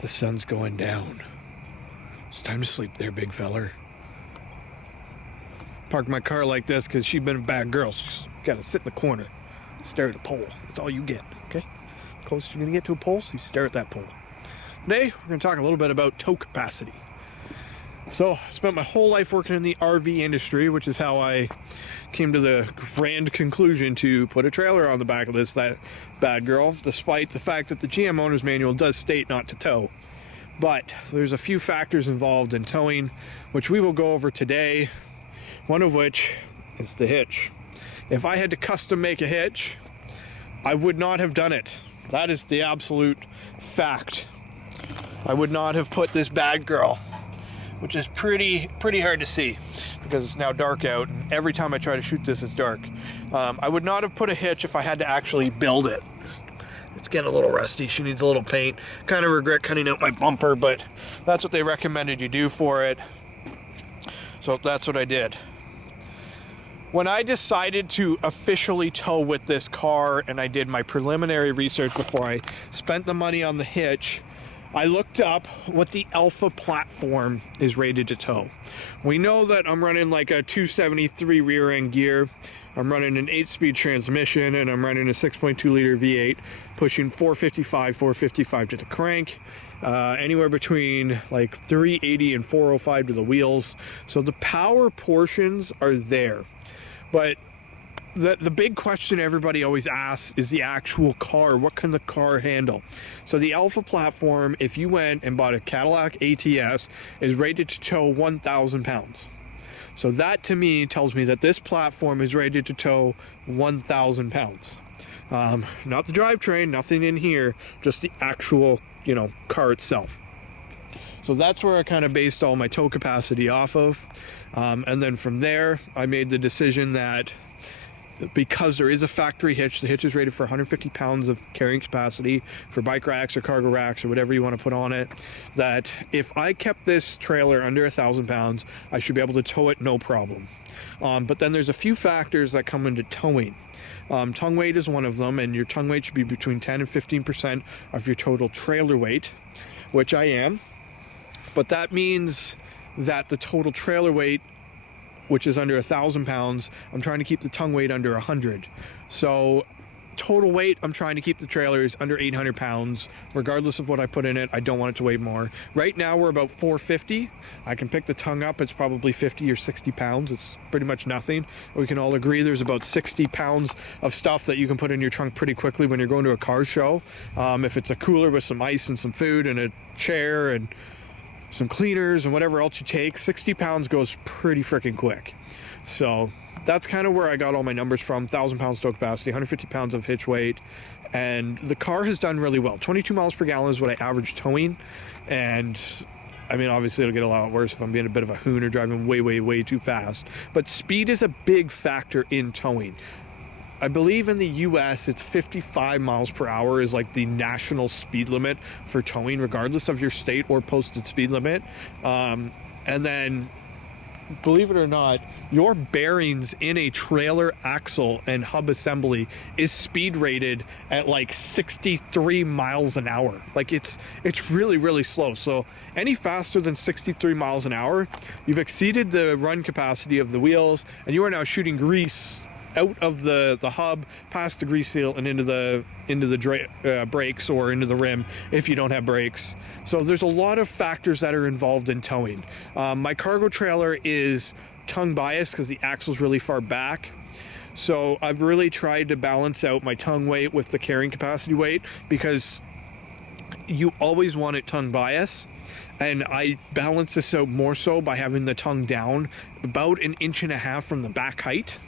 The sun's going down. It's time to sleep there, big feller. Park my car like this because she's been a bad girl. She's got to sit in the corner, stare at a pole. That's all you get, okay? Closest you're going to get to a pole, so you stare at that pole. Today, we're going to talk a little bit about tow capacity. So, I spent my whole life working in the RV industry, which is how I came to the grand conclusion to put a trailer on the back of that bad girl, despite the fact that the GM owner's manual does state not to tow. But there's a few factors involved in towing, which we will go over today, one of which is the hitch. If I had to custom make a hitch, I would not have done it. That is the absolute fact. I would not have put this bad girl, which is pretty hard to see because it's now dark out, and every time I try to shoot this, it's dark. I would not have put a hitch if I had to actually build it. It's getting a little rusty. She needs a little paint. Kind of regret cutting out my bumper, but that's what they recommended you do for it. So that's what I did. When I decided to officially tow with this car, and I did my preliminary research before I spent the money on the hitch, I looked up what the Alpha platform is rated to tow. We know that I'm running like a 273 rear end gear. I'm running an 8-speed transmission, and I'm running a 6.2 liter V8, pushing 455 to the crank, anywhere between like 380 and 405 to the wheels. So the power portions are there. But the big question everybody always asks is the actual car. What can the car handle? So the Alpha platform, if you went and bought a Cadillac ATS, is rated to tow 1,000 pounds. So that to me tells me that this platform is rated to tow 1,000 pounds. Not the drivetrain, nothing in here, just the actual, car itself. So that's where I kind of based all my tow capacity off of. And then from there, I made the decision that because there is a factory hitch, the hitch is rated for 150 pounds of carrying capacity for bike racks or cargo racks or whatever you want to put on it, that if I kept this trailer under 1,000 pounds, I should be able to tow it no problem. But then there's a few factors that come into towing. Tongue weight is one of them, and your tongue weight should be between 10 and 15% of your total trailer weight, which I am. But that means that the total trailer weight, which is under 1,000 pounds, I'm trying to keep the tongue weight under 100. So total weight, I'm trying to keep the trailers under 800 pounds. Regardless of what I put in it, I don't want it to weigh more. Right now we're about 450. I can pick the tongue up. It's probably 50 or 60 pounds. It's pretty much nothing. We can all agree there's about 60 pounds of stuff that you can put in your trunk pretty quickly when you're going to a car show. If it's a cooler with some ice and some food and a chair and some cleaners and whatever else you take, 60 pounds goes pretty freaking quick. So that's kind of where I got all my numbers from. 1,000 pounds tow capacity, 150 pounds of hitch weight, and the car has done really well. 22 miles per gallon is what I average towing, and I mean, obviously it'll get a lot worse if I'm being a bit of a hoon or driving way too fast, but speed is a big factor in towing. I believe in the US it's 55 miles per hour is like the national speed limit for towing, regardless of your state or posted speed limit. And then, believe it or not, your bearings in a trailer axle and hub assembly is speed rated at like 63 miles an hour. Like it's really slow. So any faster than 63 miles an hour, you've exceeded the run capacity of the wheels, and you are now shooting grease out of the hub, past the grease seal, and into the brakes or into the rim if you don't have brakes. So there's a lot of factors that are involved in towing. My cargo trailer is tongue biased because the axle's really far back. So I've really tried to balance out my tongue weight with the carrying capacity weight, because you always want it tongue bias. And I balance this out more so by having the tongue down about 1.5 inches from the back height.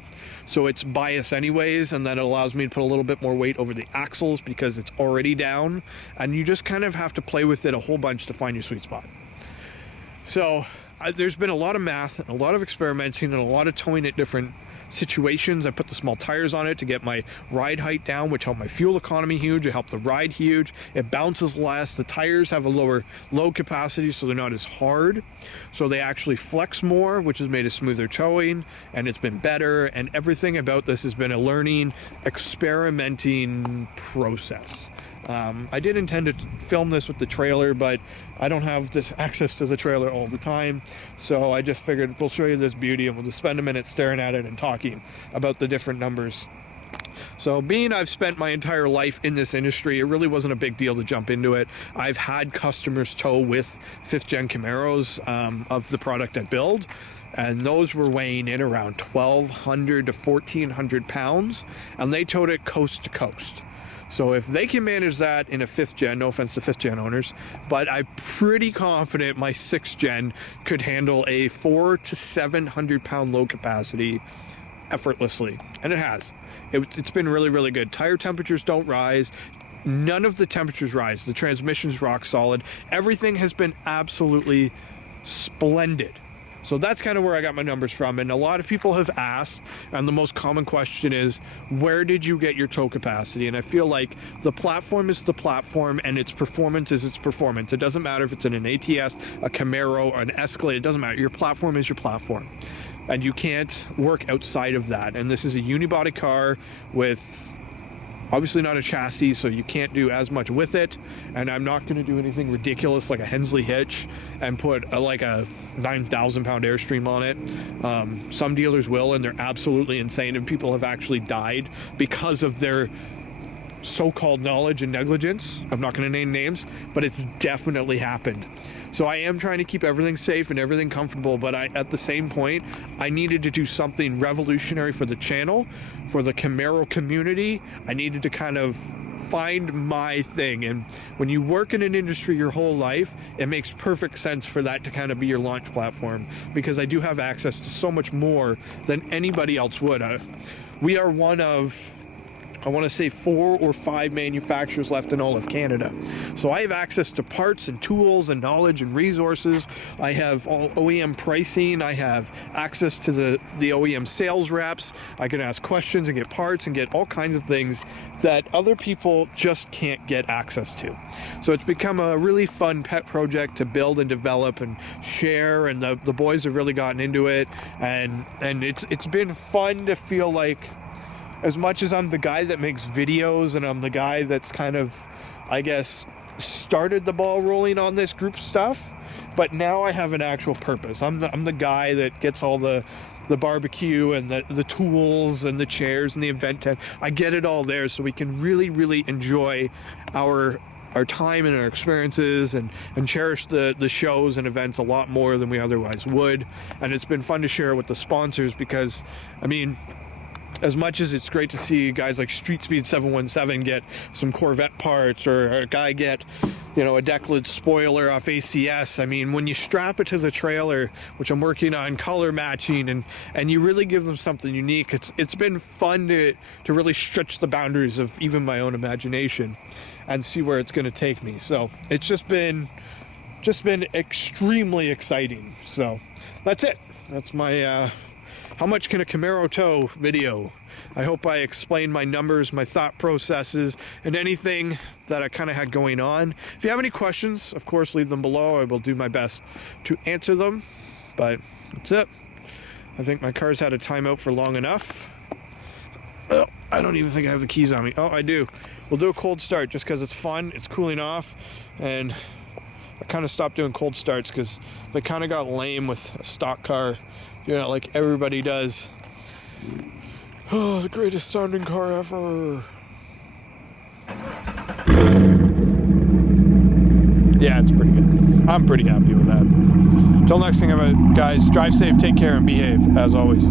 So it's bias anyways, and then it allows me to put a little bit more weight over the axles because it's already down, and you just kind of have to play with it a whole bunch to find your sweet spot. So there's been a lot of math and a lot of experimenting and a lot of towing at different situations. I put the small tires on it to get my ride height down, which helped my fuel economy huge. It helped the ride huge. It bounces less. The tires have a lower load capacity, so they're not as hard. So they actually flex more, which has made a smoother towing, and it's been better. And everything about this has been a learning, experimenting process. I did intend to film this with the trailer, but I don't have this access to the trailer all the time, so I just figured we'll show you this beauty and we'll just spend a minute staring at it and talking about the different numbers. So being I've spent my entire life in this industry, it really wasn't a big deal to jump into it. I've had customers tow with 5th gen Camaros of the product I build, and those were weighing in around 1,200 to 1,400 pounds, and they towed it coast to coast. So if they can manage that in a 5th gen, no offense to 5th gen owners, but I'm pretty confident my 6th gen could handle a 400 to 700 pound load capacity effortlessly, and it has. It's been really, really good. Tire temperatures don't rise. None of the temperatures rise. The transmission's rock solid. Everything has been absolutely splendid. So that's kind of where I got my numbers from. And a lot of people have asked, and the most common question is, where did you get your tow capacity? And I feel like the platform is the platform and its performance is its performance. It doesn't matter if it's in an ATS, a Camaro, or an Escalade. It doesn't matter. Your platform is your platform. And you can't work outside of that. And this is a unibody car with obviously not a chassis, so you can't do as much with it. And I'm not going to do anything ridiculous like a Hensley Hitch and put like a 9,000 pound Airstream on it. Some dealers will, and they're absolutely insane, and people have actually died because of their so-called knowledge and negligence. I'm not going to name names, but it's definitely happened. So I am trying to keep everything safe and everything comfortable, but at the same point, I needed to do something revolutionary for the channel, for the Camaro community. I needed to kind of find my thing, and when you work in an industry your whole life, it makes perfect sense for that to kind of be your launch platform, because I do have access to so much more than anybody else would. We are one of, I want to say, 4 or 5 manufacturers left in all of Canada. So I have access to parts and tools and knowledge and resources. I have all OEM pricing. I have access to the OEM sales reps. I can ask questions and get parts and get all kinds of things that other people just can't get access to. So it's become a really fun pet project to build and develop and share, and the boys have really gotten into it, and it's been fun to feel like, as much as I'm the guy that makes videos and I'm the guy that's kind of, I guess, started the ball rolling on this group stuff, but now I have an actual purpose. I'm the guy that gets all the barbecue and the tools and the chairs and the event tent. I get it all there, so we can really, really enjoy our time and our experiences and cherish the shows and events a lot more than we otherwise would. And it's been fun to share with the sponsors, because, I mean, as much as it's great to see guys like Street Speed 717 get some Corvette parts, or a guy get, you know, a Decklid spoiler off ACS, I mean, when you strap it to the trailer, which I'm working on color matching, and you really give them something unique, it's been fun to really stretch the boundaries of even my own imagination and see where it's going to take me. So it's just been extremely exciting. So that's it. That's my how much can a Camaro tow video. I hope I explained my numbers, my thought processes, and anything that I kind of had going on. If you have any questions, of course, leave them below. I will do my best to answer them. But that's it. I think my car's had a timeout for long enough. Oh, I don't even think I have the keys on me. Oh, I do. We'll do a cold start just because it's fun. It's cooling off, and I kind of stopped doing cold starts because they kind of got lame with a stock car. You know, like everybody does. Oh, the greatest sounding car ever. Yeah, it's pretty good. I'm pretty happy with that. Till next thing, guys, drive safe, take care, and behave, as always.